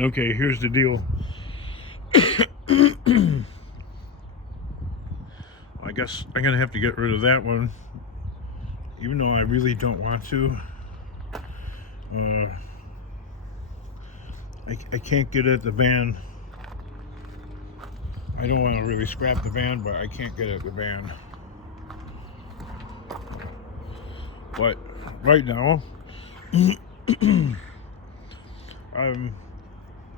Okay, here's the deal. I guess I'm gonna have to get rid of that one, even though I really don't want to. I can't get at the van. I don't want to really scrap the van, but I can't get at the van. But right now,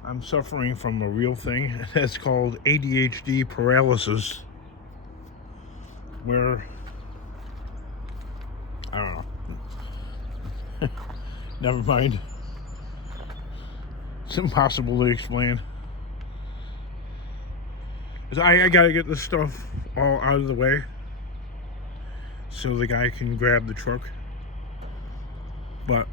I'm suffering from a real thing that's called ADHD paralysis, where I don't know. Never mind. It's impossible to explain. I gotta get this stuff all out of the way so the guy can grab the truck. But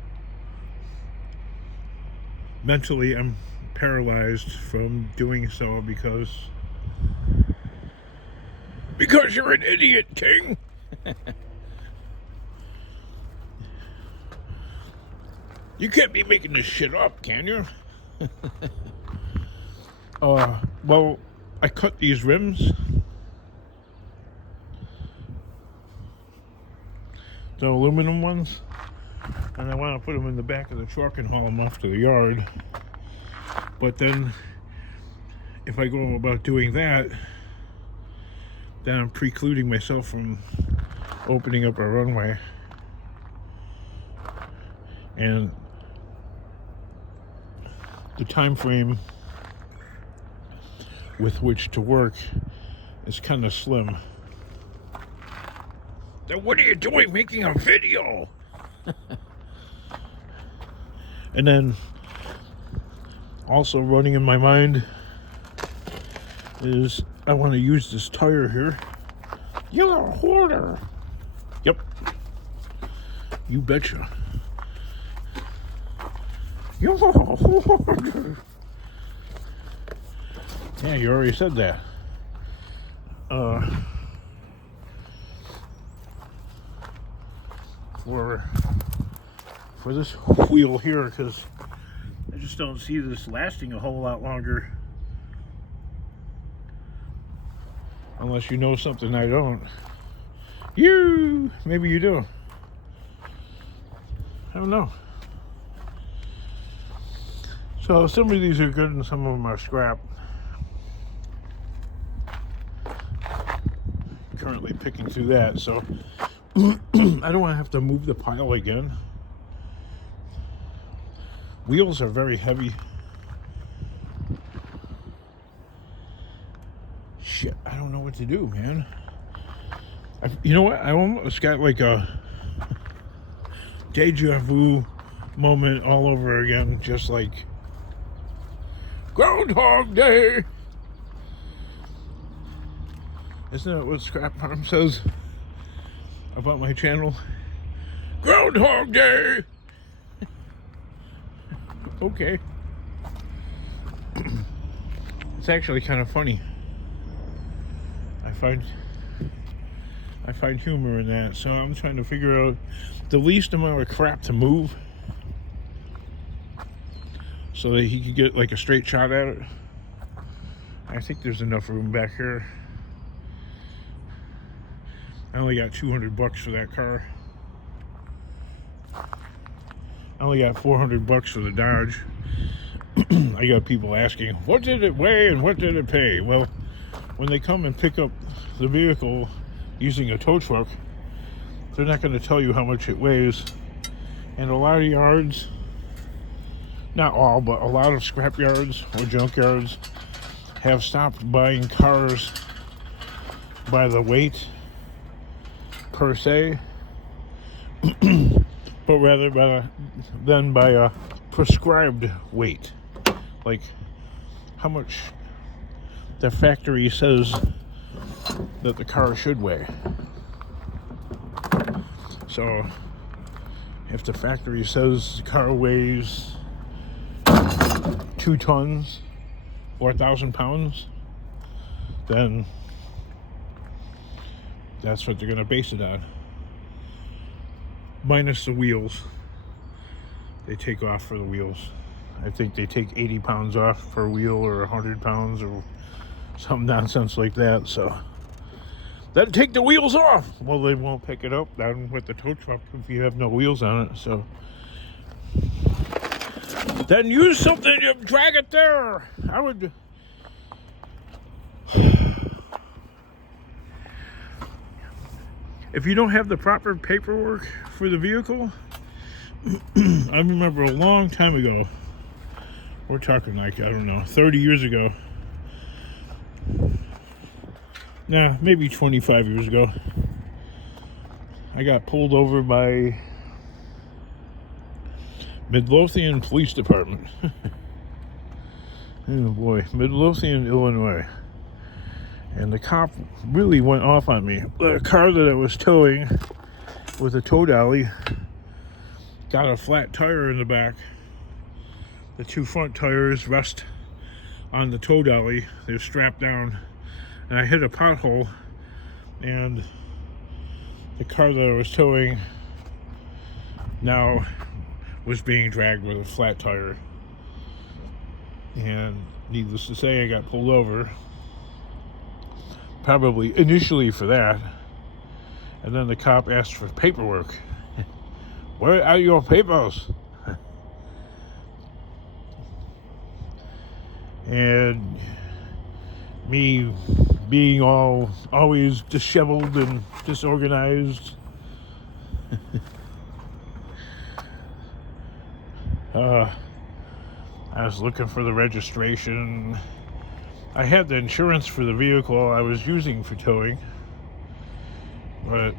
mentally, I'm paralyzed from doing so because you're an idiot, King. You can't be making this shit up, can you? Well, I cut these rims. The aluminum ones. And I want to put them in the back of the truck and haul them off to the yard. But then, if I go about doing that, then I'm precluding myself from opening up a runway. And the time frame with which to work is kind of slim. Then what are you doing making a video? And then also running in my mind is I want to use this tire here. You're a hoarder. Yep. You betcha. You're a hoarder. Yeah, you already said that. For this wheel here, because I just don't see this lasting a whole lot longer. Unless you know something I don't. Maybe you do. I don't know. So some of these are good and some of them are scrap. Currently picking through that, so I don't want to have to move the pile again. Wheels are very heavy. Shit, I don't know what to do, man. You know what? I almost got like a deja vu moment all over again, just like Groundhog Day. Isn't that what Scrap Farm says about my channel? Groundhog Day! Okay. It's actually kind of funny. I find humor in that, so I'm trying to figure out the least amount of crap to move so that he could get like a straight shot at it. I think there's enough room back here. I only got $200 for that car. I only got $400 for the Dodge. I got people asking, what did it weigh and what did it pay? Well, when they come and pick up the vehicle using a tow truck, they're not going to tell you how much it weighs. And a lot of yards, not all, but a lot of scrap yards or junk yards have stopped buying cars by the weight per se, but rather by a prescribed weight, like how much the factory says that the car should weigh. So if the factory says the car weighs 2 tons or 1,000 pounds, then that's what they're going to base it on. Minus the wheels. They take off for the wheels. I think they take 80 pounds off per wheel, or 100 pounds, or some nonsense like that. So then take the wheels off. Well, they won't pick it up down with the tow truck if you have no wheels on it. So then use something to drag it there. I would. If you don't have the proper paperwork for the vehicle, I remember a long time ago, we're talking like, I don't know, 30 years ago. Nah, maybe 25 years ago. I got pulled over by Midlothian Police Department. Oh boy, Midlothian, Illinois. And the cop really went off on me. The car that I was towing with a tow dolly got a flat tire in the back. The two front tires rest on the tow dolly. They're strapped down. And I hit a pothole, and the car that I was towing now was being dragged with a flat tire. And needless to say, I got pulled over. Probably initially for that. And then the cop asked for paperwork. Where are your papers? And me being always disheveled and disorganized. I was looking for the registration. I had the insurance for the vehicle I was using for towing, but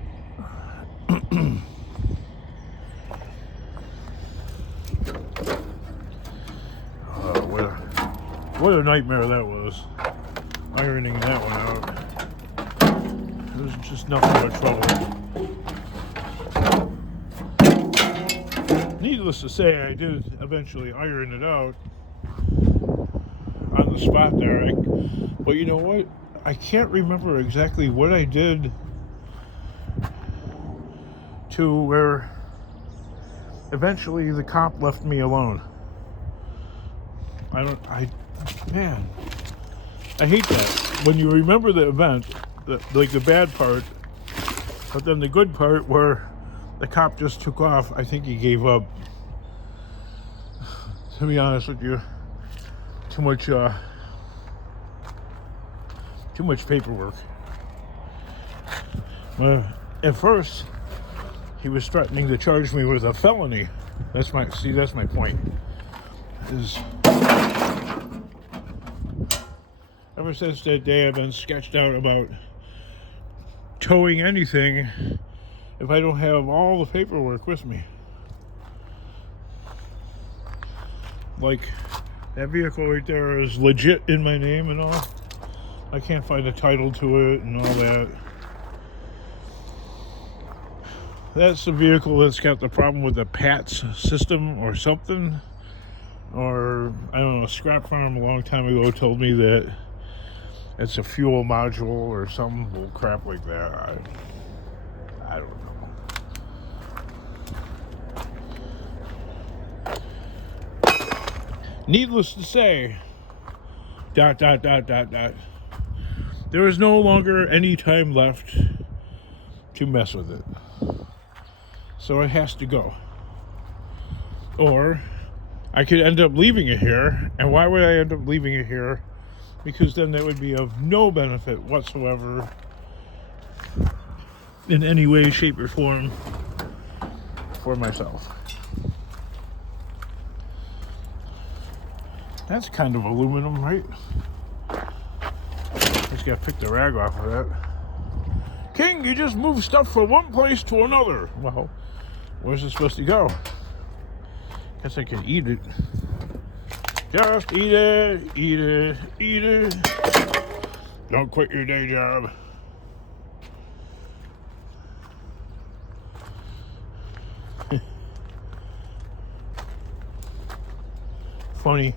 what a nightmare that was, ironing that one out. It was just nothing but trouble. Needless to say, I did eventually iron it out on the spot there. But you know what? I can't remember exactly what I did to where eventually the cop left me alone. I hate that. When you remember the event, like the bad part, but then the good part where the cop just took off, I think he gave up. To be honest with you, too much paperwork. At first, he was threatening to charge me with a felony. That's my point. Ever since that day, I've been sketched out about towing anything if I don't have all the paperwork with me. Like, that vehicle right there is legit in my name and all. I can't find a title to it and all that. That's the vehicle that's got the problem with the PATS system or something. Or, I don't know, Scrap Farm a long time ago told me that it's a fuel module or some bull crap like that. I don't know. Needless to say, ... there is no longer any time left to mess with it. So it has to go. Or I could end up leaving it here. And why would I end up leaving it here? Because then that would be of no benefit whatsoever in any way, shape, or form for myself. That's kind of aluminum, right? Just gotta pick the rag off of that. King, you just move stuff from one place to another. Well, where's it supposed to go? Guess I can eat it. Just eat it, eat it, eat it. Don't quit your day job. Funny.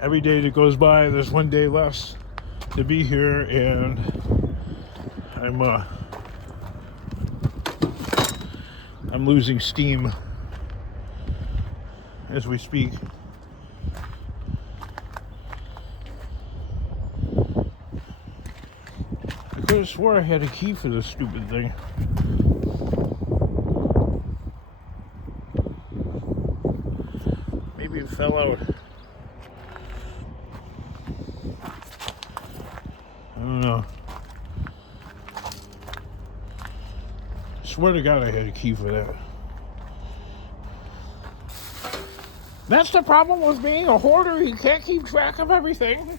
Every day that goes by, there's one day less to be here, and I'm losing steam as we speak. I could have swore I had a key for this stupid thing. Maybe it fell out. I don't know. I swear to God I had a key for that. That's the problem with being a hoarder. You can't keep track of everything.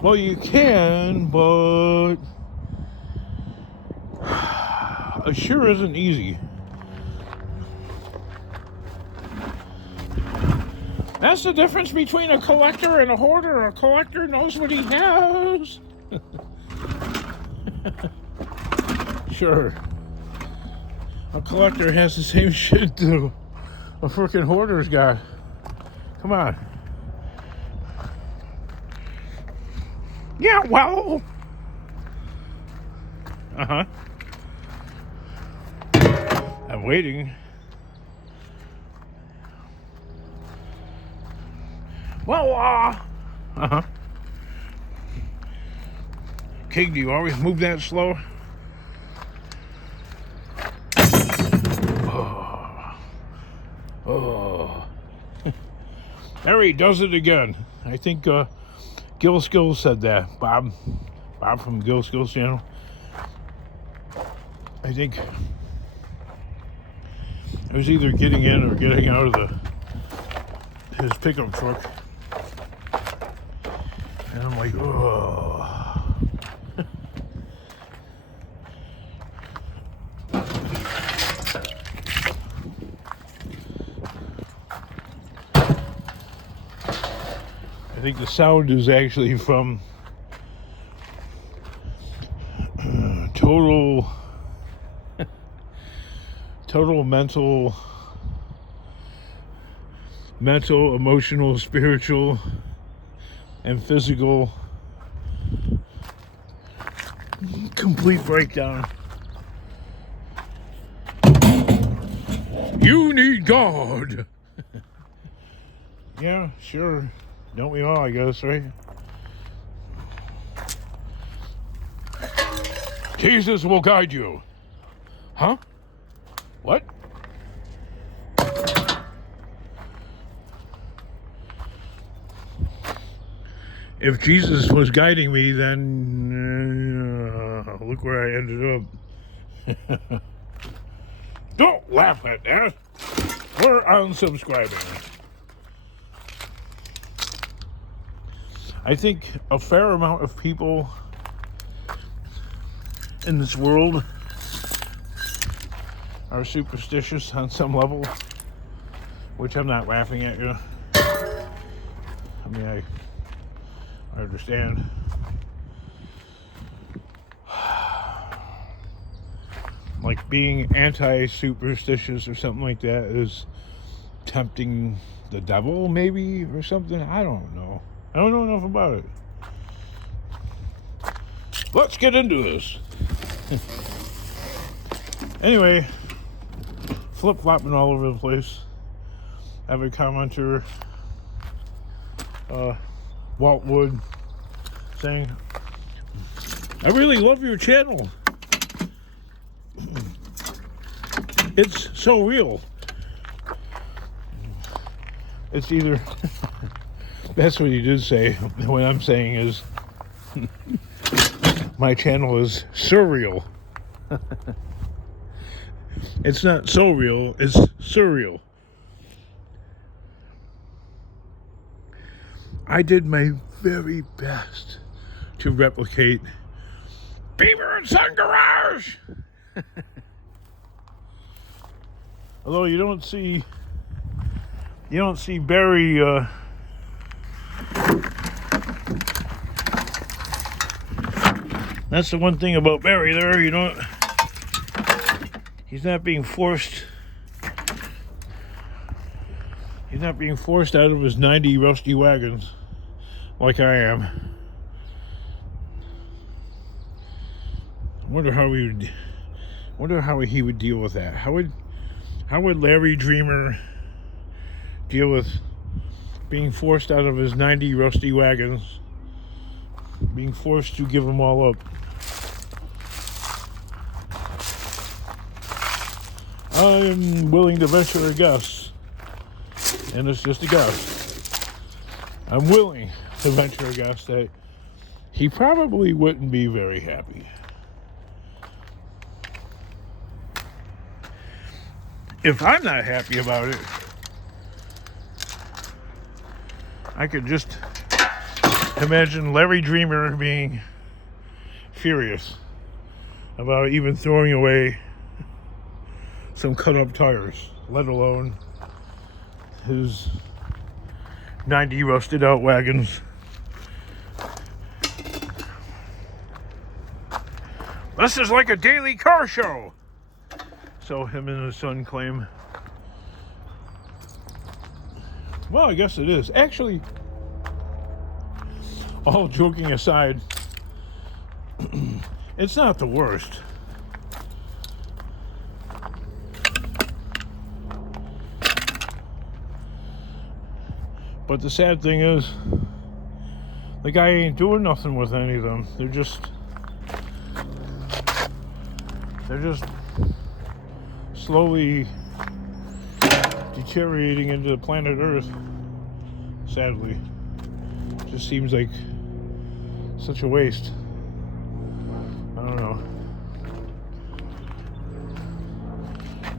Well, you can, but it sure isn't easy. That's the difference between a collector and a hoarder. A collector knows what he has. Sure. A collector has the same shit too. A freaking hoarder's got. Come on. Yeah, well. I'm waiting. Well, King, do you always move that slow? Oh. There he does it again. I think Gil Skills said that. Bob from Gil Skills channel. I think I was either getting in or getting out of his pickup truck. And I'm like, oh. I think the sound is actually from total mental, emotional, spiritual, and physical complete breakdown. You need God. Yeah, sure. Don't we all, I guess, right? Jesus will guide you. Huh? What? If Jesus was guiding me, then look where I ended up. Don't laugh at that. We're unsubscribing. I think a fair amount of people in this world are superstitious on some level, which I'm not laughing at you. I mean, I understand. Like being anti-superstitious or something like that is tempting the devil, maybe, or something. I don't know. I don't know enough about it. Let's get into this. Anyway, flip-flopping all over the place. I have a commenter, Walt Wood, saying, I really love your channel. It's so real. It's either... That's what he did say. What I'm saying is, my channel is surreal. It's not so real, it's surreal. I did my very best to replicate Beaver and Son Garage. Although you don't see Barry that's the one thing about Barry there, you know, he's not being forced out of his 90 rusty wagons like I am. Wonder how he would deal with that. How would Larry Dreamer deal with being forced out of his 90 rusty wagons, being forced to give them all up? I'm willing to venture a guess, and it's just a guess. I'm willing to venture a guess that he probably wouldn't be very happy. If I'm not happy about it, I could just imagine Larry Dreamer being furious about even throwing away some cut-up tires, let alone his 90 rusted-out wagons. This is like a daily car show, so him and his son claim. Well, I guess it is. Actually, all joking aside, it's not the worst. But the sad thing is, the guy ain't doing nothing with any of them. They're just slowly deteriorating into the planet Earth. Sadly, just seems like such a waste. I don't know.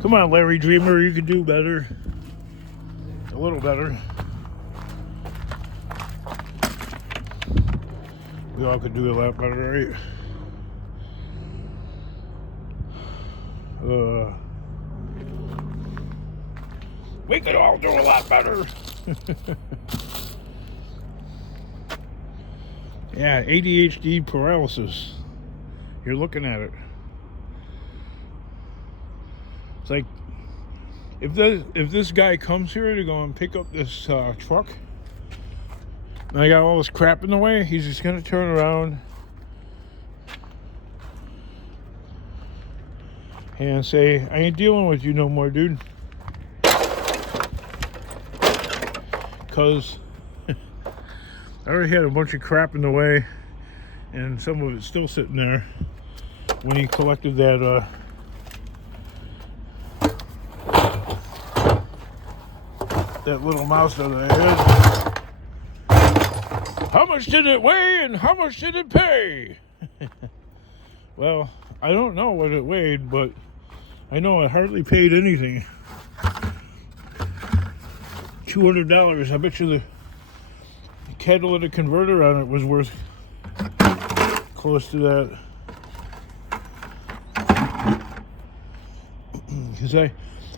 Come on, Larry Dreamer, you can do better. A little better. We all could do a lot better, right? We could all do a lot better. Yeah, ADHD paralysis. You're looking at it. It's like if this guy comes here to go and pick up this truck, and I got all this crap in the way, he's just gonna turn around and say, I ain't dealing with you no more, dude. Because I already had a bunch of crap in the way, and some of it's still sitting there when he collected that little mouse that I had. How much did it weigh and how much did it pay? Well, I don't know what it weighed, but I know I hardly paid anything. $200. I bet you the catalytic converter on it was worth close to that. Because I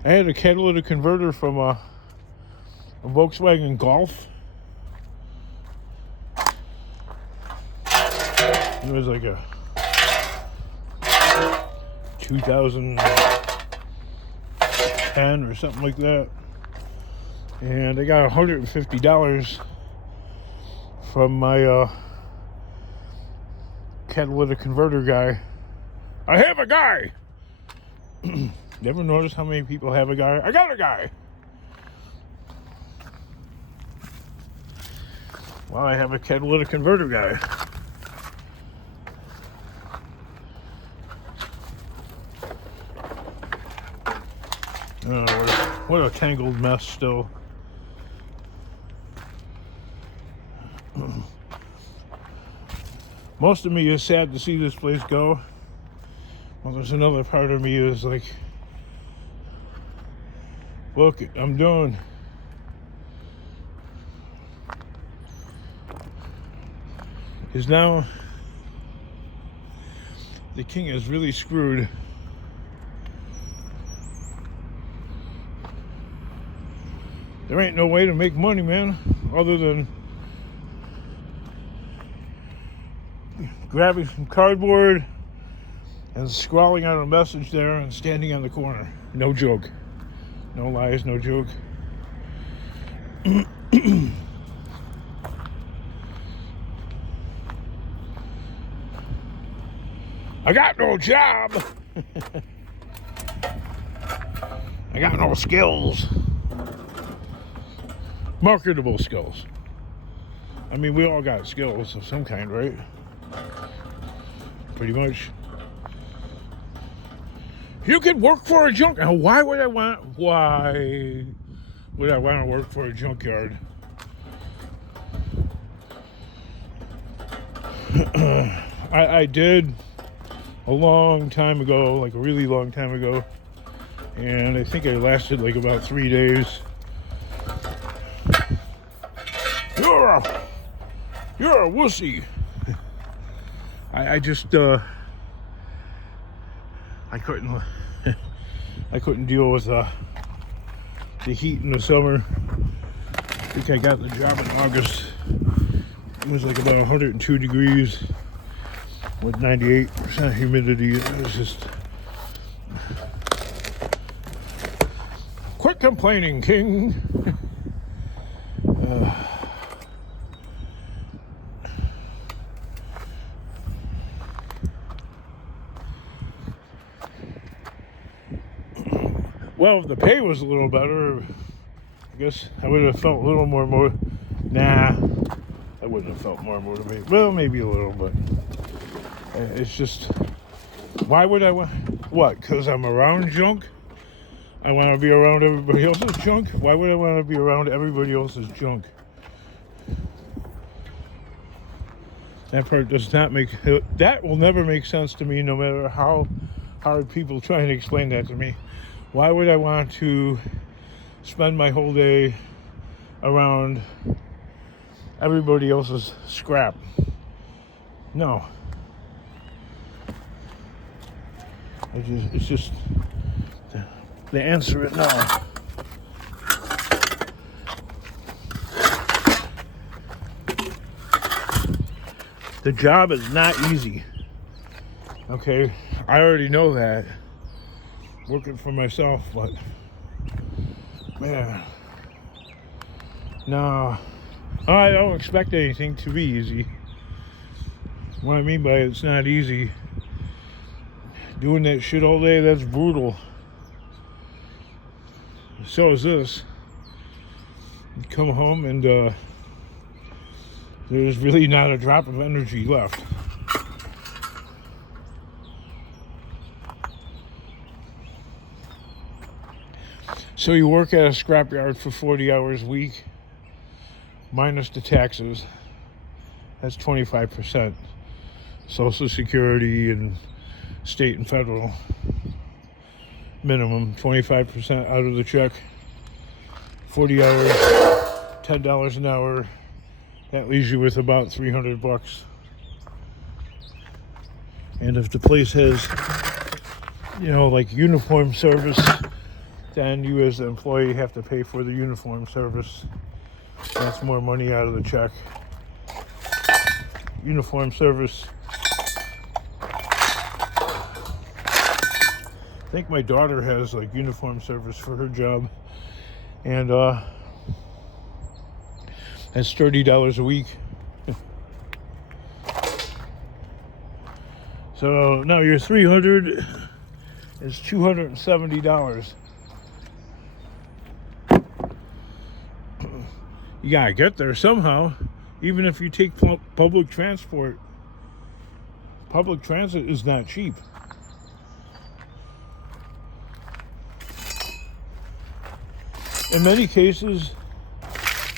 had a catalytic converter from a Volkswagen Golf. It was like a 2010 or something like that. And I got $150 from my catalytic converter guy. I have a guy! You ever notice how many people have a guy? I got a guy! Well, I have a catalytic converter guy. Oh, what a tangled mess still. Most of me is sad to see this place go. Well, there's another part of me is like, look, I'm doing. Because now the king is really screwed. There ain't no way to make money, man, other than grabbing some cardboard and scrawling out a message there and standing on the corner. No joke. No lies, no joke. I got no job. I got no skills. Marketable skills. I mean, we all got skills of some kind, right? Pretty much. You could work for a junk. Now, why would I want to work for a junkyard? I did a long time ago, like a really long time ago, and I think I lasted like about 3 days. You're a wussy. I just I couldn't deal with the heat in the summer. I think I got the job in August. It was like about 102 degrees with 98% humidity. It was just... Quit complaining, King. Well, if the pay was a little better, I guess I would have felt a little more. Nah, I wouldn't have felt more motivated. Well, maybe a little, but it's just, why would I want, what, because I'm around junk? I want to be around everybody else's junk? Why would I want to be around everybody else's junk? That part does not make, that will never make sense to me, no matter how hard people try and explain that to me. Why would I want to spend my whole day around everybody else's scrap? No. It's just the answer is no. The job is not easy. Okay, I already know that. Working for myself, but man, no, I don't expect anything to be easy. What I mean by it's not easy, doing that shit all day, that's brutal. So is this. You come home and there's really not a drop of energy left. So you work at a scrapyard for 40 hours a week, minus the taxes. That's 25%. Social Security and state and federal minimum, 25% out of the check. 40 hours, $10 an hour. That leaves you with about $300. And if the place has, like uniform service, then you as the employee have to pay for the uniform service. That's more money out of the check. Uniform service. I think my daughter has like uniform service for her job. And that's $30 a week. So now your $300 is $270. You gotta get there somehow, even if you take public transport. Public transit is not cheap. In many cases,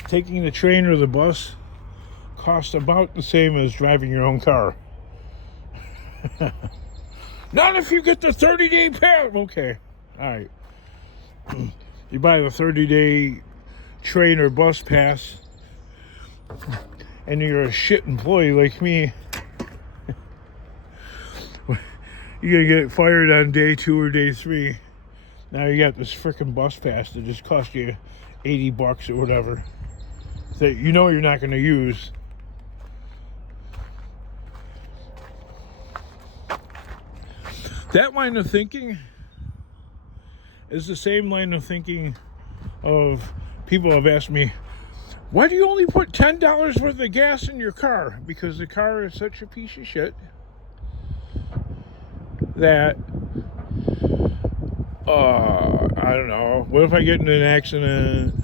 taking the train or the bus costs about the same as driving your own car. Not if you get the 30-day pass. Okay, all right. You buy the 30-day train or bus pass, and you're a shit employee like me, you're gonna get fired on day 2 or day 3. Now you got this freaking bus pass that just cost you $80 or whatever that you're not gonna use. That line of thinking is the same line of thinking of people have asked me, why do you only put $10 worth of gas in your car? Because the car is such a piece of shit. that, I don't know, what if I get in an accident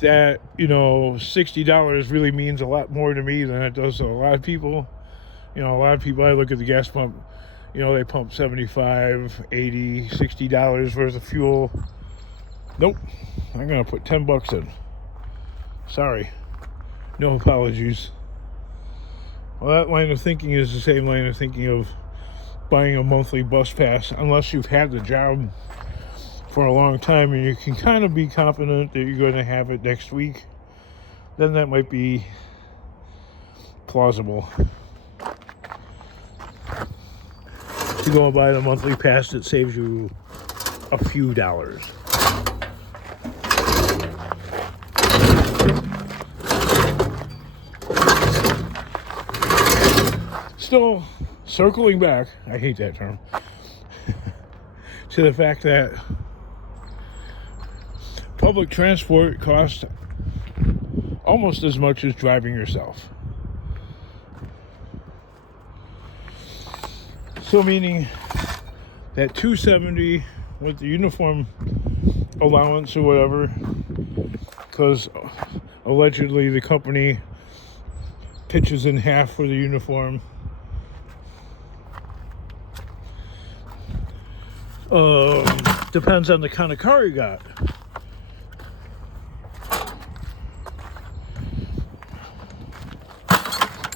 that, $60 really means a lot more to me than it does to a lot of people. A lot of people, I look at the gas pump, they pump $75, $80, $60 worth of fuel. Nope, I'm gonna put $10 in. Sorry, no apologies. Well, that line of thinking is the same line of thinking of buying a monthly bus pass, unless you've had the job for a long time and you can kind of be confident that you're going to have it next week. Then that might be plausible to go and buy the monthly pass that saves you a few dollars. Still, circling back, I hate that term, to the fact that public transport costs almost as much as driving yourself. So meaning that $270 with the uniform allowance or whatever, because allegedly the company pitches in half for the uniform. Depends on the kind of car you got.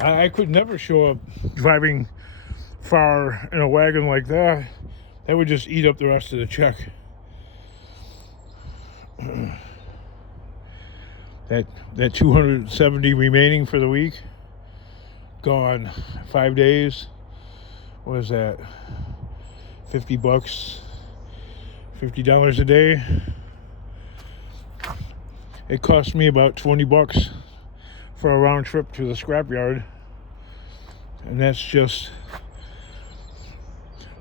I could never show up driving far in a wagon like that. That would just eat up the rest of the check. That 270 remaining for the week, gone. 5 days. What is that? $50, $50 a day. It cost me about $20 for a round trip to the scrapyard, and that's just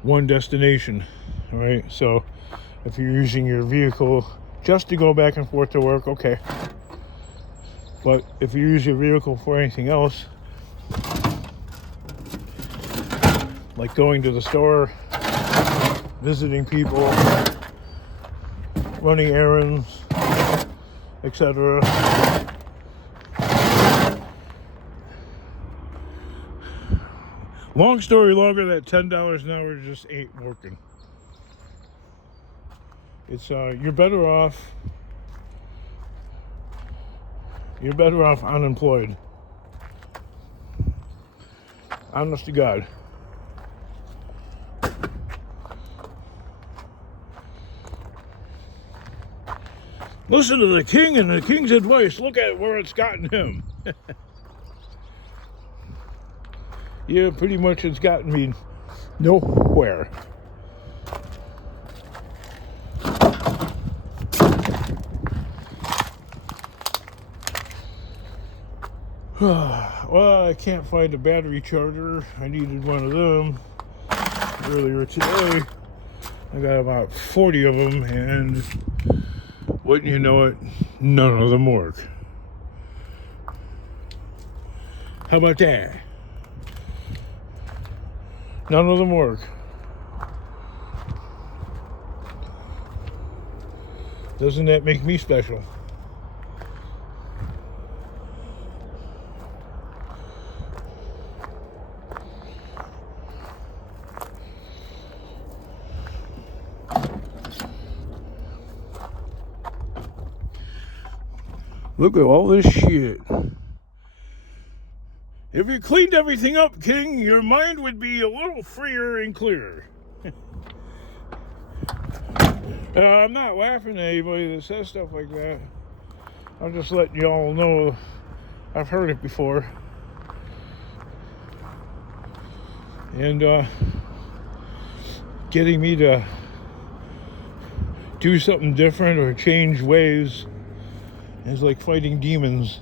one destination. All right, so if you're using your vehicle just to go back and forth to work, okay, but if you use your vehicle for anything else, like going to the store, visiting people, running errands, etc., long story longer, that $10 an hour just ain't working. It's you're better off unemployed. Honest to God. Listen to the king and the king's advice. Look at where it's gotten him. Yeah, pretty much it's gotten me nowhere. Well, I can't find a battery charger. I needed one of them earlier today. I got about 40 of them, and wouldn't you know it, none of them work. How about that? None of them work. Doesn't that make me special? Look at all this shit. If you cleaned everything up, King, your mind would be a little freer and clearer. I'm not laughing at anybody that says stuff like that. I'm just letting y'all know I've heard it before. And getting me to do something different or change ways is like fighting demons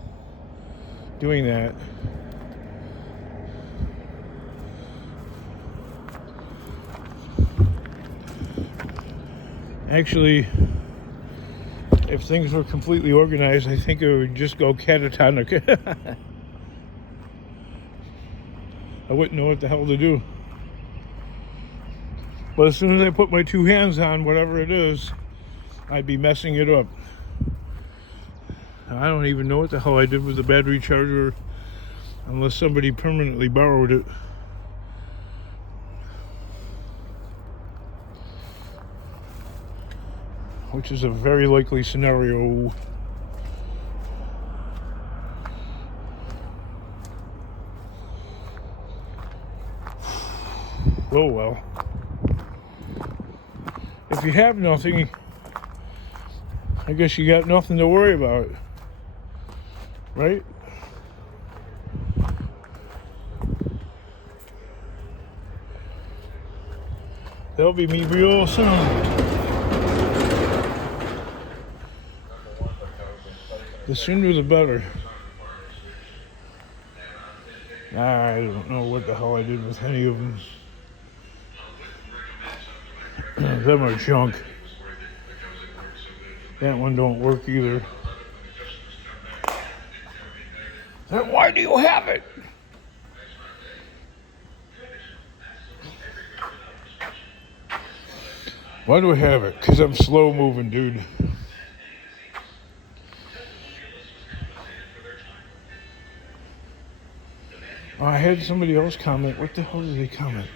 doing that. Actually, if things were completely organized, I think it would just go catatonic. I wouldn't know what the hell to do. But as soon as I put my two hands on whatever it is, I'd be messing it up. I don't even know what the hell I did with the battery charger unless somebody permanently borrowed it. Which is a very likely scenario. Oh well. If you have nothing, I guess you got nothing to worry about, right? That'll be me real soon. The sooner the better. I don't know what the hell I did with any of them. Them are junk. That one don't work either. Then why do you have it? Why do I have it? Because I'm slow moving, dude. Oh, I had somebody else comment. What the hell did they comment?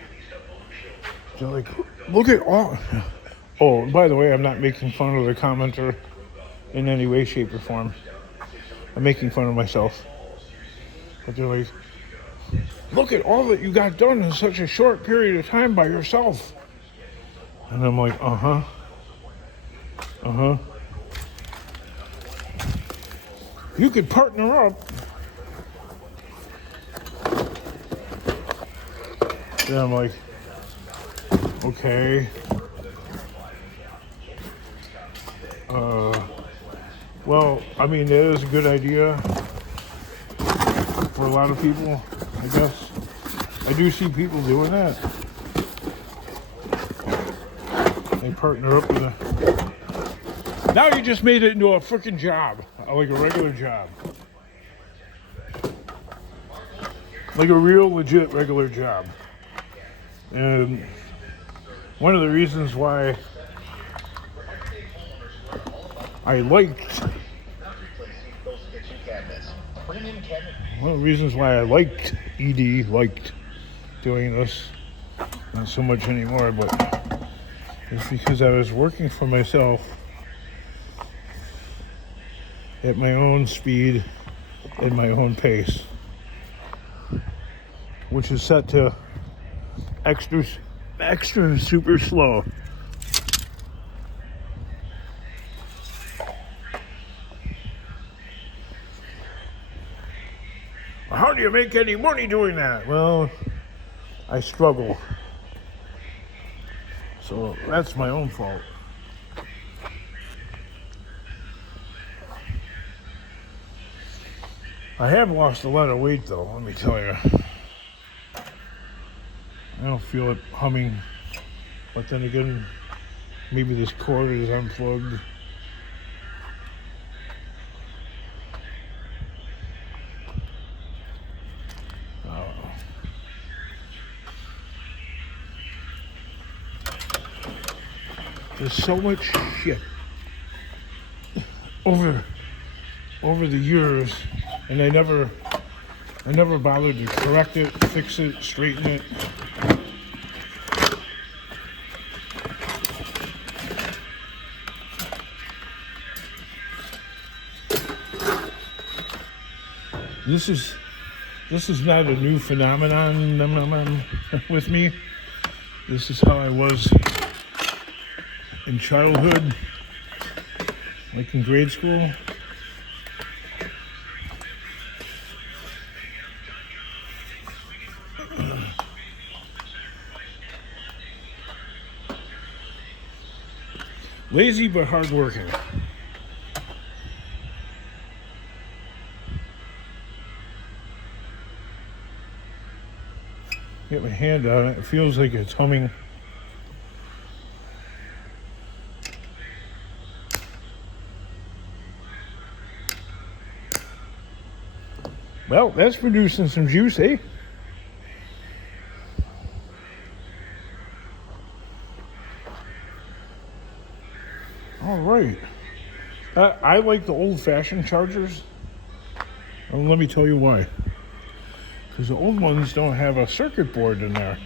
They're like, look at all. Oh, by the way, I'm not making fun of the commenter in any way, shape, or form. I'm making fun of myself. But they're like, look at all that you got done in such a short period of time by yourself. And I'm like, uh-huh. You could partner up. And I'm like, okay. Well, I mean, that is a good idea for a lot of people, I guess. I do see people doing that. They partner up with a... Now you just made it into a freaking job, like a regular job. Like a real legit regular job. And one of the reasons why I liked... One of the reasons why I liked doing this, not so much anymore, but it's because I was working for myself at my own speed and my own pace, which is set to extra super slow. How do you make any money doing that? Well, I struggle. So that's my own fault. I have lost a lot of weight though, let me tell you. I don't feel it humming, but then again, maybe this cord is unplugged. There's so much shit over the years, and I never bothered to correct it, fix it, straighten it. This is not a new phenomenon with me. This is how I was in childhood, like in grade school. Lazy but hardworking. Get my hand on it. It feels like it's humming. Well, that's producing some juice, eh? All right. I like the old-fashioned chargers. And let me tell you why. Because the old ones don't have a circuit board in there,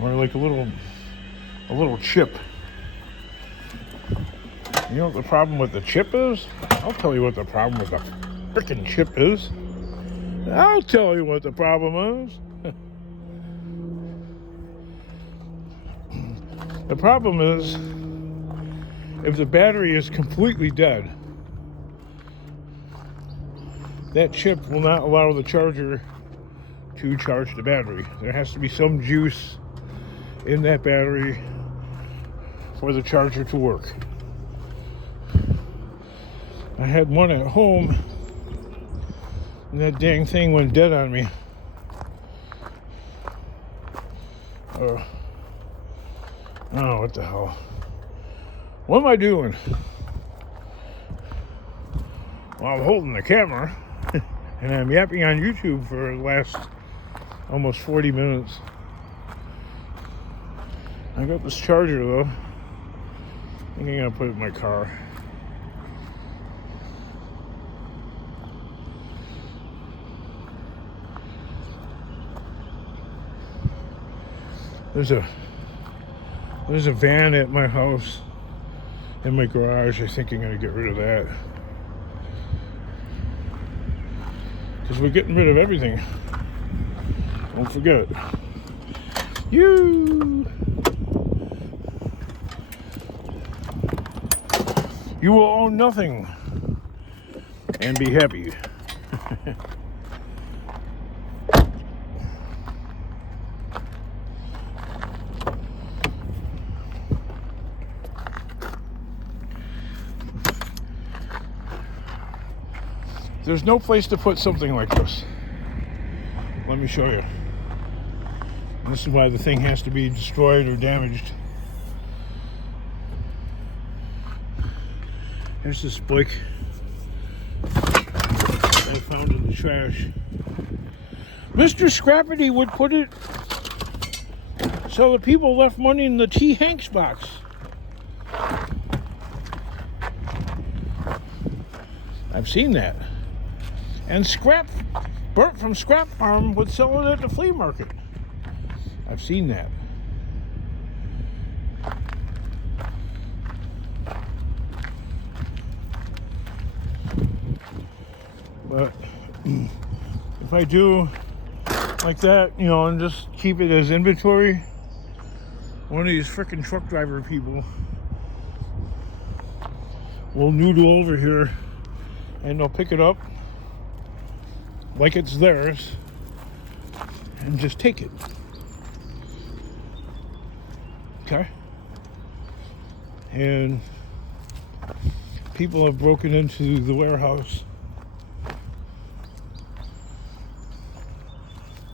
or like a little chip. You know what the problem with the chip is? I'll tell you what the problem with the frickin' chip is. I'll tell you what the problem is. The problem is, if the battery is completely dead, that chip will not allow the charger to charge the battery. There has to be some juice in that battery for the charger to work. I had one at home, and that dang thing went dead on me. Oh, what the hell? What am I doing? Well, I'm holding the camera, and I'm yapping on YouTube for the last almost 40 minutes. I got this charger, though. I think I'm gonna put it in my car. There's a van at my house in my garage. I think I'm gonna get rid of that, because we're getting rid of everything. Don't forget. You will own nothing and be happy. There's no place to put something like this. Let me show you. And this is why the thing has to be destroyed or damaged. Here's this brick I found in the trash. Mr. Scrappity would put it so the people left money in the T. Hanks box. I've seen that. And Bert from Scrap Farm would sell it at the flea market. I've seen that. But if I do like that, you know, and just keep it as inventory, one of these frickin' truck driver people will noodle over here and they'll pick it up like it's theirs and just take it. Okay? And people have broken into the warehouse.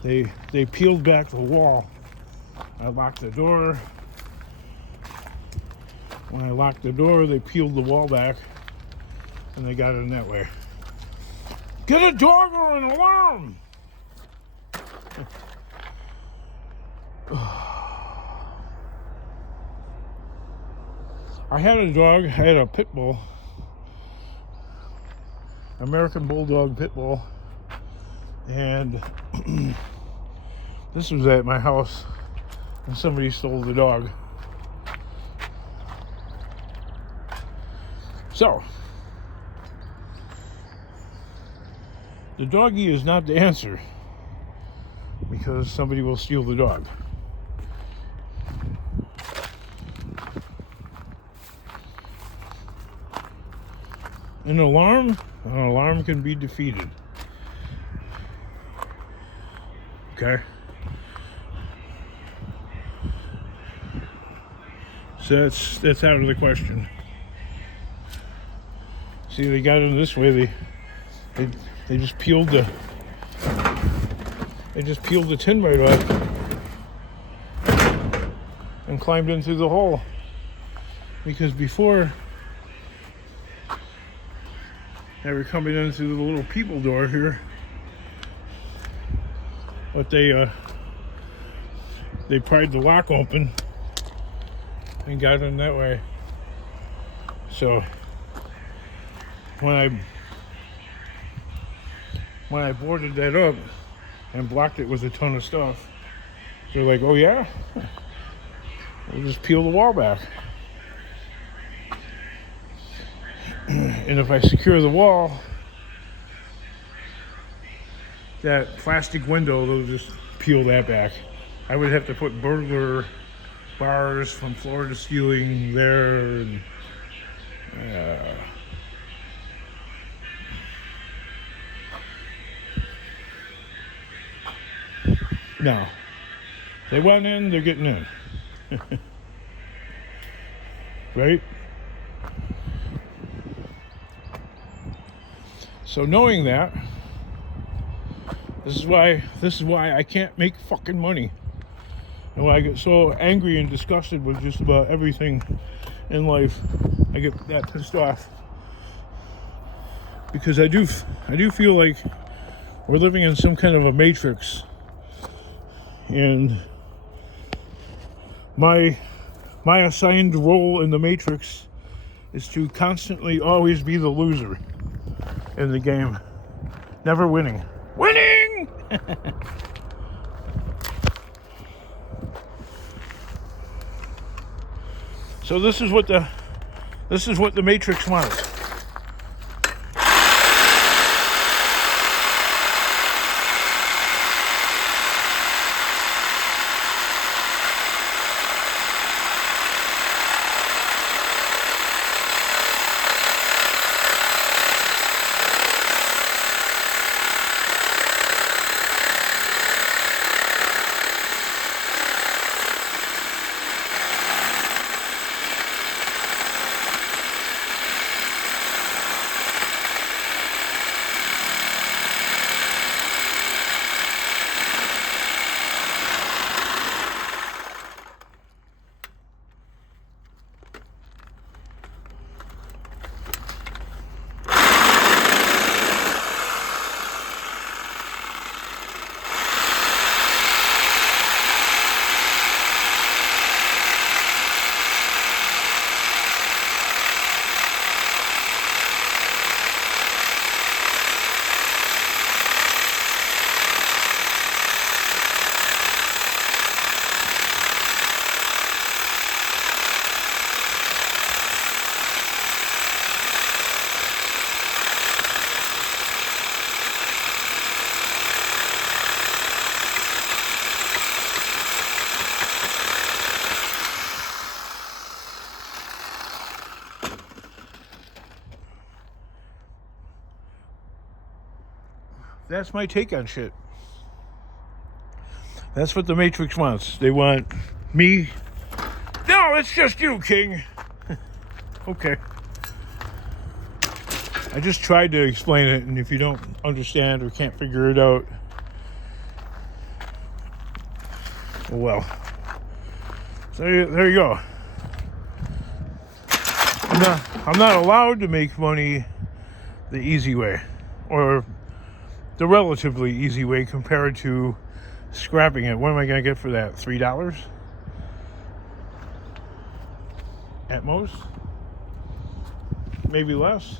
They peeled back the wall. I locked the door. When I locked the door, they peeled the wall back and they got in that way. Get a dog or an alarm! I had a dog. I had a pit bull. American Bulldog pit bull. And this was at my house and somebody stole the dog. So, the doggy is not the answer, because somebody will steal the dog. An alarm can be defeated. Okay? So that's out of the question. See, they got in this way. They just peeled the tin right off and climbed in through the hole. Because before, they were coming in through the little people door here, but they pried the lock open and got in that way. So when I boarded that up and blocked it with a ton of stuff, they're like, oh yeah? We'll just peel the wall back. And if I secure the wall, that plastic window, they'll just peel that back. I would have to put burglar bars from floor to ceiling there. And, no. They went in, they're getting in. Right? So knowing that, this is why I can't make fucking money. And when I get so angry and disgusted with just about everything in life, I get that pissed off. Because I do feel like we're living in some kind of a matrix. And my assigned role in the matrix is to constantly always be the loser in the game. Never winning. Winning! So this is what the matrix wants. That's my take on shit. That's what the Matrix wants. They want me. No, it's just you, King. Okay. I just tried to explain it, and if you don't understand or can't figure it out, well, so there you go. I'm not allowed to make money the easy way, or the relatively easy way compared to scrapping it. What am I going to get for that? $3? At most? Maybe less?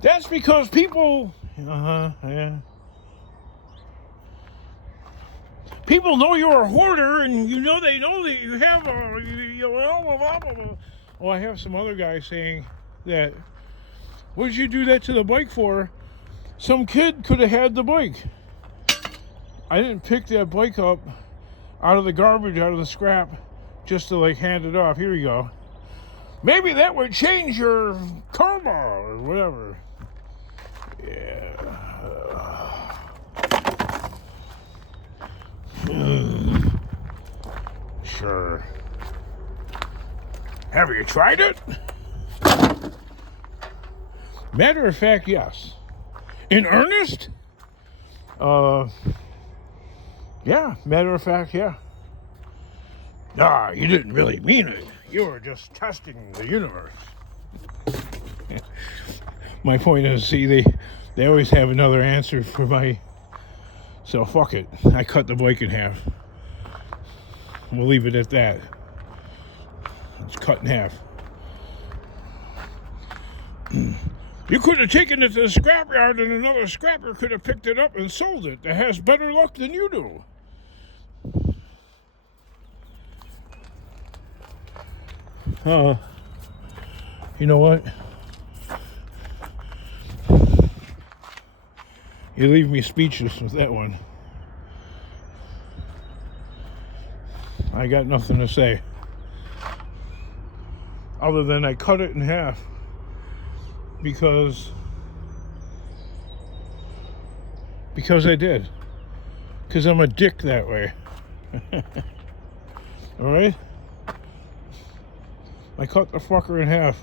That's because people... yeah. People know you're a hoarder, and they know that you have a... Well, I have some other guy saying that, what did you do that to the bike for? Some kid could have had the bike. I didn't pick that bike up out of the garbage, out of the scrap, just to hand it off. Here you go. Maybe that would change your karma or whatever. Yeah. Sure. Have you tried it? Matter of fact, yes. In earnest? Yeah, matter of fact, yeah. Nah, you didn't really mean it. You were just testing the universe. My point is, see, they always have another answer for my... So fuck it. I cut the bike in half. We'll leave it at that. It's cut in half. You could have taken it to the scrapyard and another scrapper could have picked it up and sold it. That has better luck than you do. You know what? You leave me speechless with that one. I got nothing to say. Other than I cut it in half. Because I did. Because I'm a dick that way. Alright? I cut the fucker in half.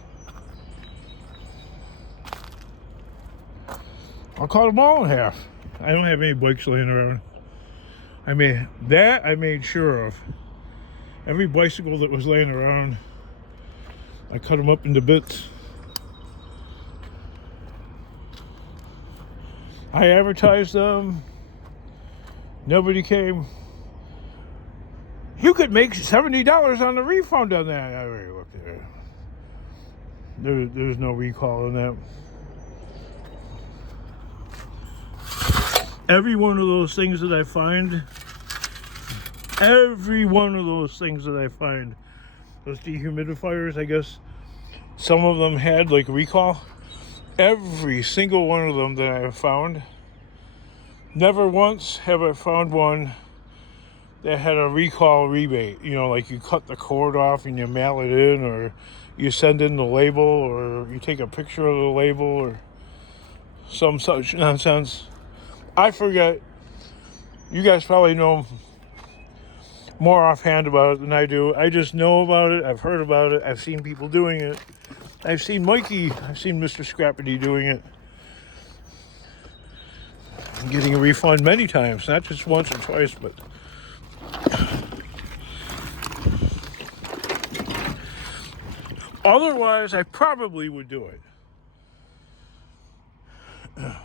I'll cut them all in half. I don't have any bikes laying around. I made sure of. Every bicycle that was laying around, I cut them up into bits. I advertised them. Nobody came. You could make $70 on the refund on that. I already looked at it. There's no recall on that. Every one of those things that I find, those dehumidifiers, I guess some of them had like recall. Every single one of them that I have found, never once have I found one that had a recall rebate. You know, like you cut the cord off and you mail it in, or you send in the label, or you take a picture of the label, or some such nonsense. I forget. You guys probably know more offhand about it than I do. I just know about it. I've heard about it. I've seen people doing it. I've seen Mr. Scrappity doing it. I'm getting a refund many times, not just once or twice, but otherwise I probably would do it.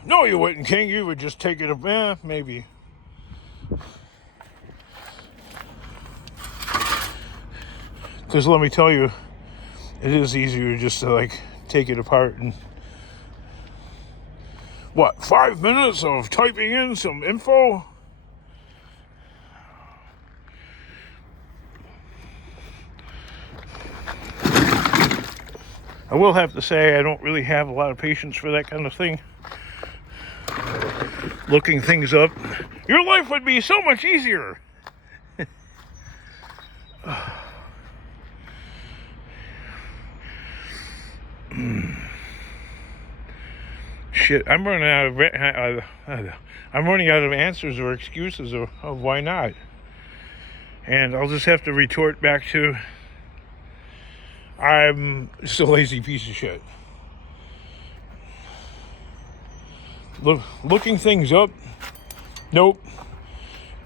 No, you wouldn't, King. You would just take it maybe. Because let me tell you, it is easier just to like take it apart and 5 minutes of typing in some info? I will have to say I don't really have a lot of patience for that kind of thing. Looking things up. Your life would be so much easier. Shit, I'm running out of answers or excuses of why not. And I'll just have to retort back to, I'm just a lazy piece of shit. Looking things up? Nope.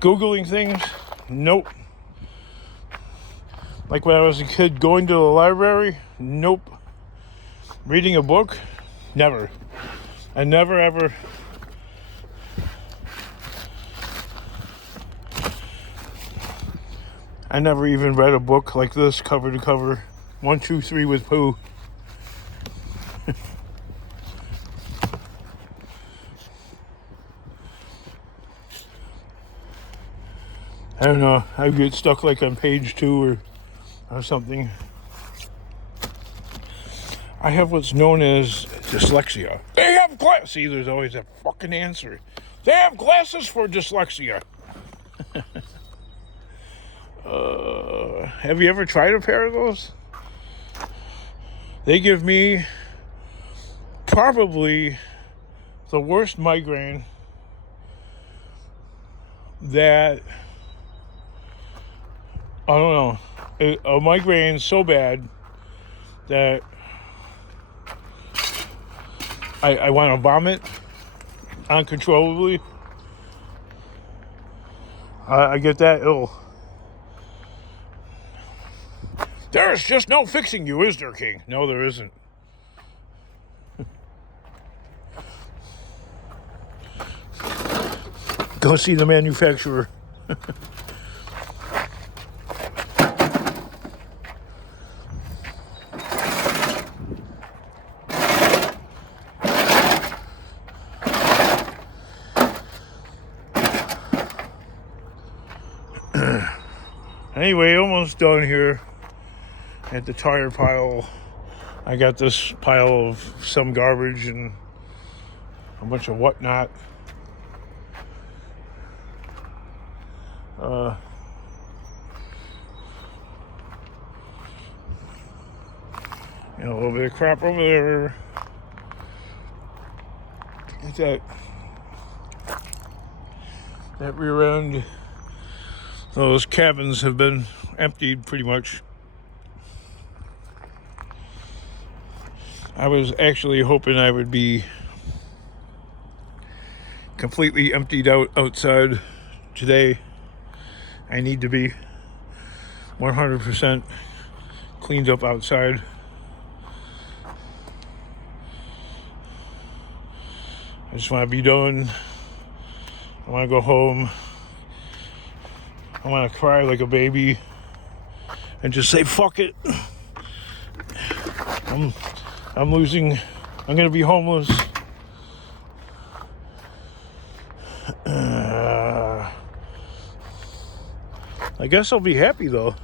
Googling things? Nope. Like when I was a kid going to the library? Nope. Reading a book? Never. I never ever. I never even read a book like this, cover to cover. 1, 2, 3 with Pooh. I don't know. I get stuck like on page 2 or something. I have what's known as dyslexia. They have glasses. See, there's always a fucking answer. They have glasses for dyslexia. Have you ever tried a pair of those? They give me probably the worst migraine that, I don't know, a migraine so bad that I want to vomit uncontrollably. I get that ill. There's just no fixing you, is there, King? No, there isn't. Go see the manufacturer. Anyway, almost done here at the tire pile. I got this pile of some garbage and a bunch of whatnot. A little bit of crap over there. Look at that rear end. Those cabins have been emptied pretty much. I was actually hoping I would be completely emptied out outside today. I need to be 100% cleaned up outside. I just want to be done. I want to go home. I want to cry like a baby and just say, fuck it. I'm losing. I'm going to be homeless. I guess I'll be happy, though.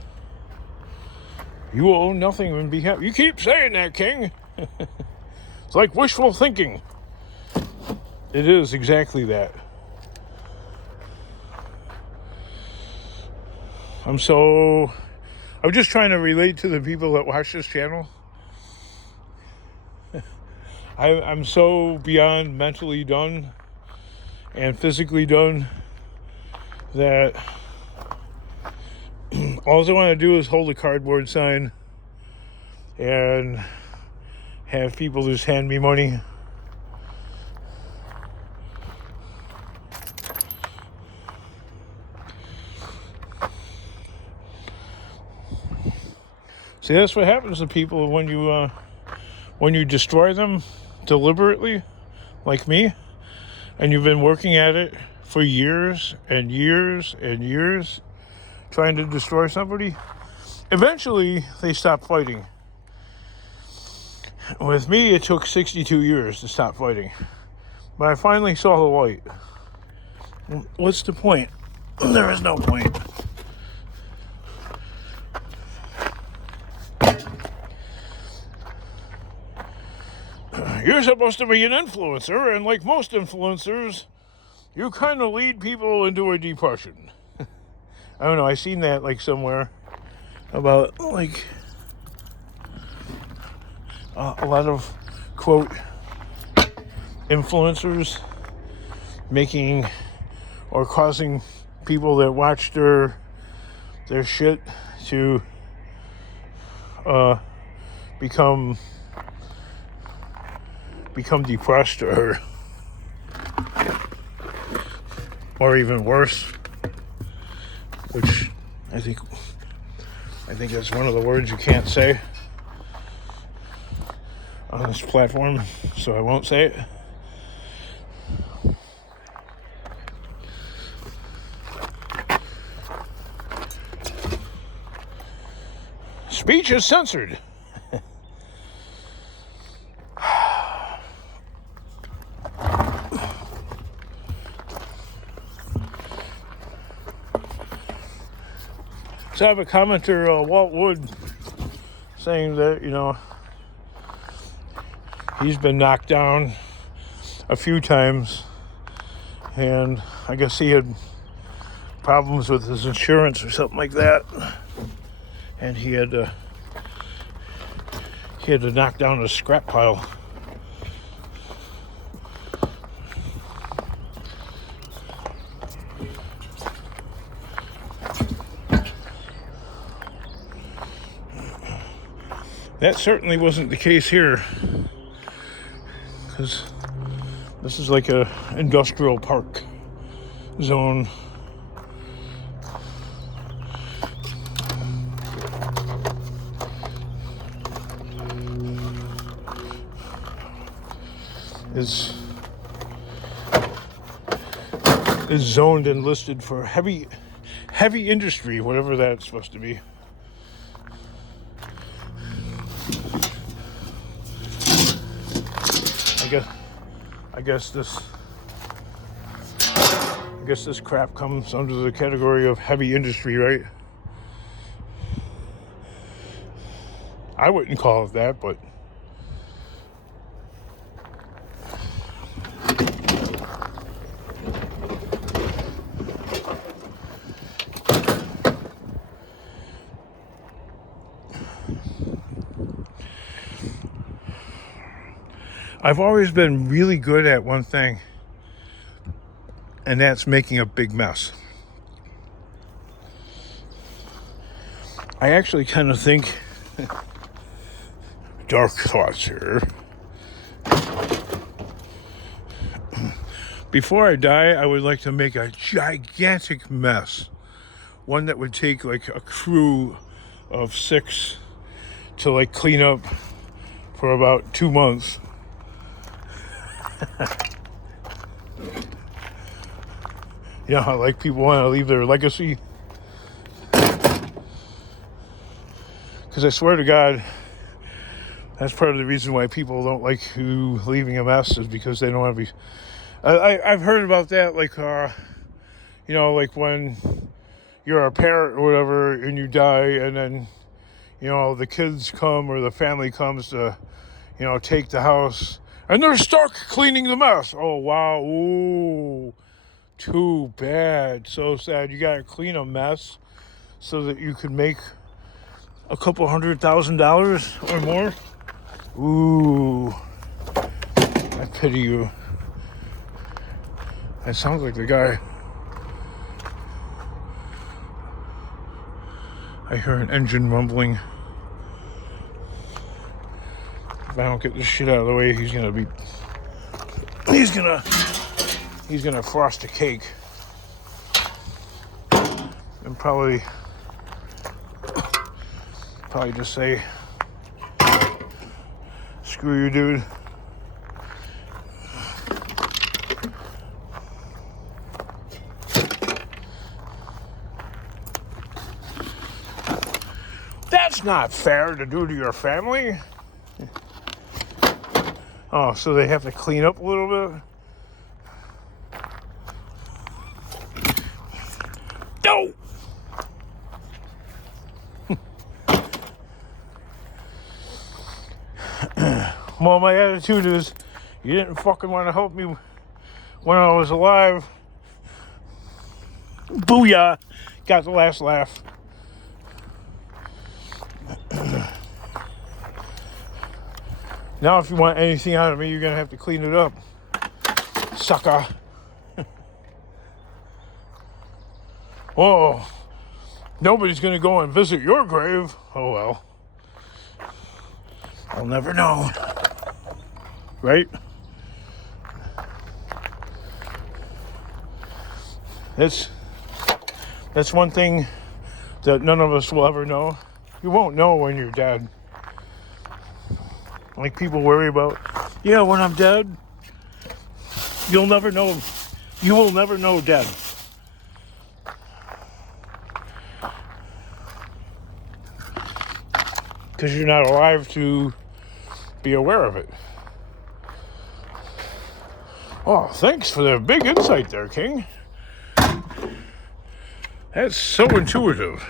You will own nothing and be happy. You keep saying that, King. It's like wishful thinking. It is exactly that. I'm just trying to relate to the people that watch this channel. I'm so beyond mentally done and physically done that all I want to do is hold a cardboard sign and have people just hand me money. See, that's what happens to people when you destroy them deliberately, like me, and you've been working at it for years and years and years, trying to destroy somebody. Eventually, they stop fighting. With me, it took 62 years to stop fighting, but I finally saw the light. What's the point? There is no point. You're supposed to be an influencer, and like most influencers, you kind of lead people into a depression. I don't know, I seen that like somewhere about like a lot of quote influencers making or causing people that watch their shit to become depressed or even worse, which I think that's one of the words you can't say on this platform, so I won't say it. Speech is censored. So I have a commenter, Walt Wood, saying that, he's been knocked down a few times, and I guess he had problems with his insurance or something like that, and he had to knock down a scrap pile. That certainly wasn't the case here, because this is like a industrial park zone. Is zoned and listed for heavy industry, whatever that's supposed to be. I guess this crap comes under the category of heavy industry, right? I wouldn't call it that, but I've always been really good at one thing, and that's making a big mess. I actually kind of think, dark thoughts here, before I die, I would like to make a gigantic mess. One that would take like a crew of 6 to like clean up for about 2 months. You know how like people want to leave their legacy? Because I swear to God, that's part of the reason why people don't like you leaving a mess, is because they don't want to be... I've heard about that, like, you know, like when you're a parent or whatever and you die, and then, you know, the kids come or the family comes to, you know, take the house, and they're stuck cleaning the mess. Oh, wow. Ooh, too bad. So sad. You got to clean a mess so that you can make a couple $100,000 or more. Ooh, I pity you. That sounds like the guy. I hear an engine rumbling. If I don't get this shit out of the way, he's gonna frost a cake and probably just say, screw you, dude. That's not fair to do to your family. Oh, so they have to clean up a little bit? No! Well, my attitude is, you didn't fucking want to help me when I was alive. Booyah! Got the last laugh. Now, if you want anything out of me, you're gonna have to clean it up, sucker. Oh, nobody's gonna go and visit your grave. Oh well. I'll never know. Right? That's one thing that none of us will ever know. You won't know when you're dead. Like people worry about, yeah, when I'm dead, you'll never know. You will never know dead. Because you're not alive to be aware of it. Oh, thanks for the big insight there, King. That's so intuitive.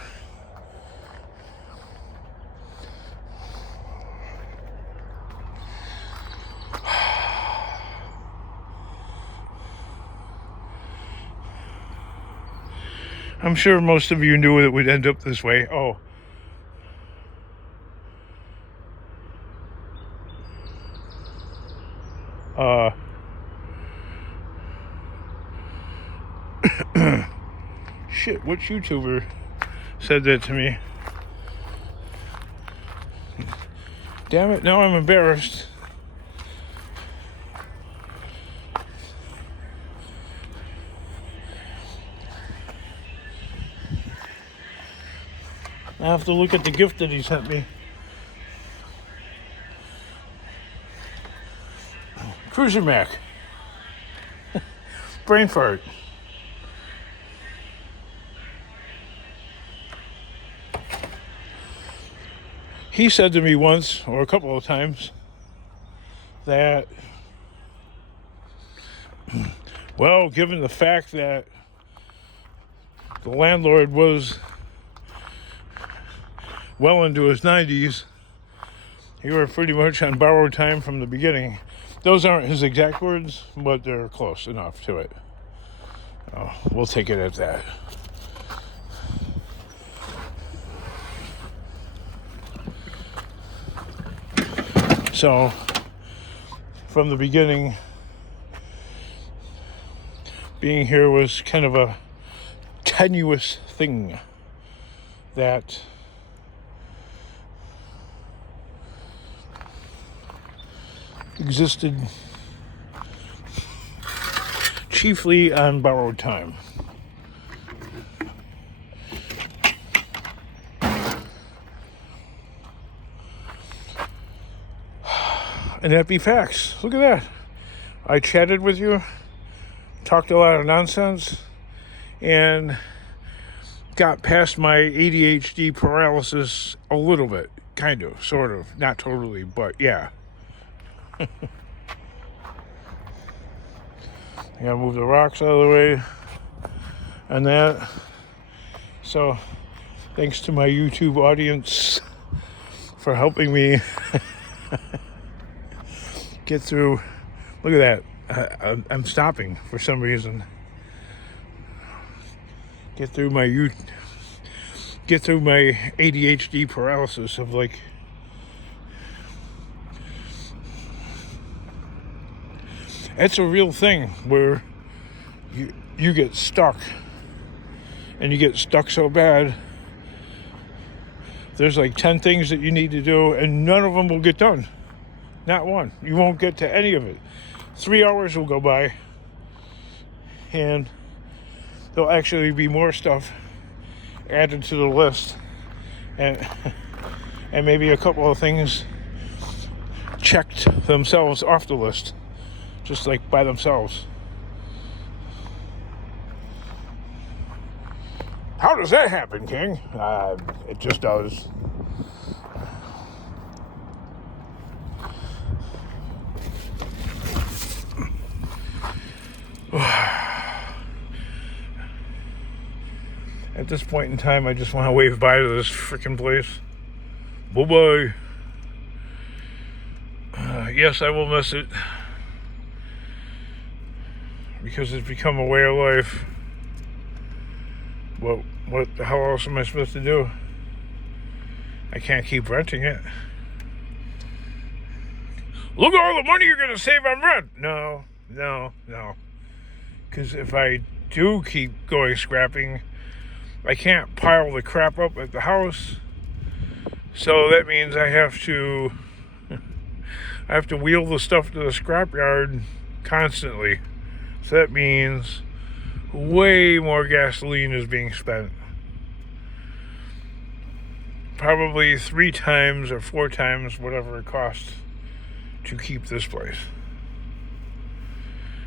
I'm sure most of you knew it would end up this way. Oh. Shit, which YouTuber said that to me? Damn it, now I'm embarrassed. I have to look at the gift that he sent me. Cruiser Mac. Brain fart. He said to me once, or a couple of times, that, well, given the fact that the landlord was well into his 90s, You were pretty much on borrowed time from the beginning. Those aren't his exact words, but they're close enough to it. We'll take it at that. So, from the beginning, being here was kind of a tenuous thing that existed chiefly on borrowed time. And that be facts. Look at that. I chatted with you, talked a lot of nonsense, and got past my ADHD paralysis a little bit. Kind of, sort of. Not totally, but yeah. I gotta move the rocks out of the way and that. So, thanks to my YouTube audience for helping me get through. Look at that. I'm stopping for some reason. Get through my ADHD paralysis of like it's a real thing where you get stuck, and you get stuck so bad there's like 10 things that you need to do and none of them will get done. Not one. You won't get to any of it. 3 hours will go by and there'll actually be more stuff added to the list, and maybe a couple of things checked themselves off the list, just like by themselves. How does that happen, King? It just does. At this point in time, I just want to wave bye to this freaking place. Bye-bye. Yes, I will miss it, because it's become a way of life. Well, what the hell else am I supposed to do? I can't keep renting it. Look at all the money you're going to save on rent. No. Because if I do keep going scrapping, I can't pile the crap up at the house. So that means I have to wheel the stuff to the scrapyard constantly. So that means way more gasoline is being spent. Probably 3 times or 4 times whatever it costs to keep this place.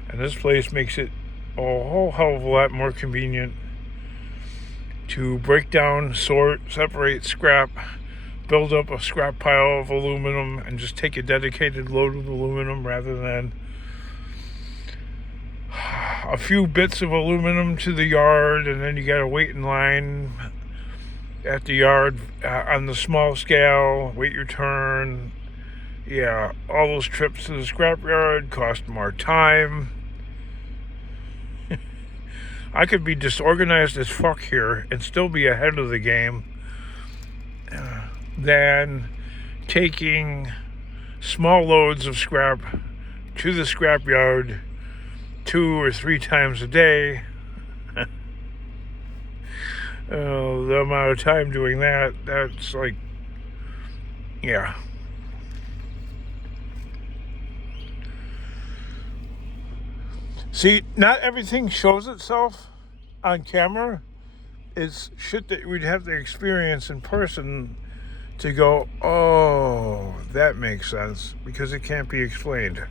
And this place makes it a whole hell of a lot more convenient to break down, sort, separate scrap, build up a scrap pile of aluminum, and just take a dedicated load of aluminum rather than a few bits of aluminum to the yard, and then you gotta wait in line at the yard on the small scale, wait your turn. Yeah, all those trips to the scrapyard cost more time. I could be disorganized as fuck here and still be ahead of the game than taking small loads of scrap to the scrapyard 2 or 3 times a day. The amount of time doing that's like, yeah. See, not everything shows itself on camera. It's shit that we'd have to experience in person to go, oh, that makes sense, because it can't be explained.